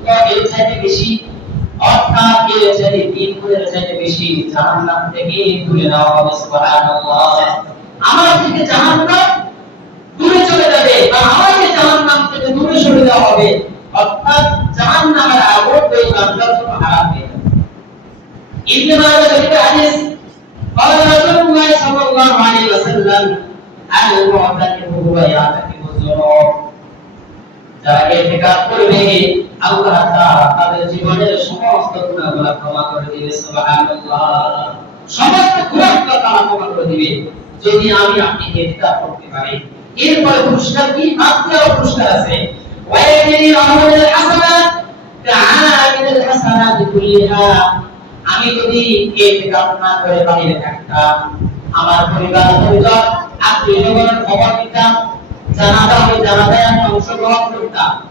ভিতরে যত দূরত্ব এর চাইতে বেশি অর্থাৎ এর চাইতে তিন গুণের চাইতে বেশি জাহান্নাম থেকে তুলে নেওয়া হবে সুবহানাল্লাহ আমার থেকে জাহান্নাম দূরে চলে যাবে বা আমাকে জাহান্নাম থেকে দূরে সরে দেওয়া হবে অর্থাৎ জাহান্নামের আগুন ওই বান্দার জন্য হারাম হয়ে যাবে ইবনে মাজাহ থেকে হাদিস قال رسول الله صلى الله عليه وسلم المعتكف هو يعتكف الذنوب যারা ইতিকাফ করবে আল্লাহ তাদের জীবনের সমস্ত ক্ষমা করে দিবে সমস্ত তাআলা ক্ষমা করে দিবে। যদি আমি আপনি করতে পারি। এরপরে পুরস্কার কি? আত্মীয় পুরস্কার আছে। আমি যদি আমার পরিবার আত্মীয় খবর দিতাম জানাজা আমি অংশগ্রহণ করতাম।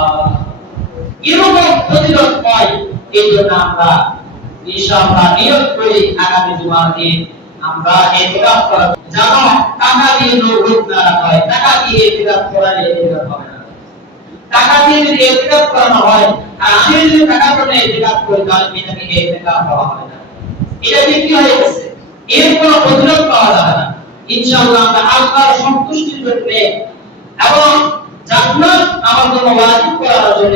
এরকম প্রতিরোধ পাই, এই জন্য আমরা নিয়ত করি আগামী টাকা দিয়ে না হয়, টাকা দিয়ে হবে না। টাকা দিয়ে যদি করানো হয়, আর আমি যদি টাকা করে করি, তাহলে এটাকে করা হবে না। এটা বিক্রি হয়ে গেছে? এর কোনো প্রতিরোধ পাওয়া যাবে না। ইনশাআল্লাহ আমরা আল্লাহর সন্তুষ্টির জন্য এবং জান্নাত আমার জন্য ওয়াজিব করার জন্য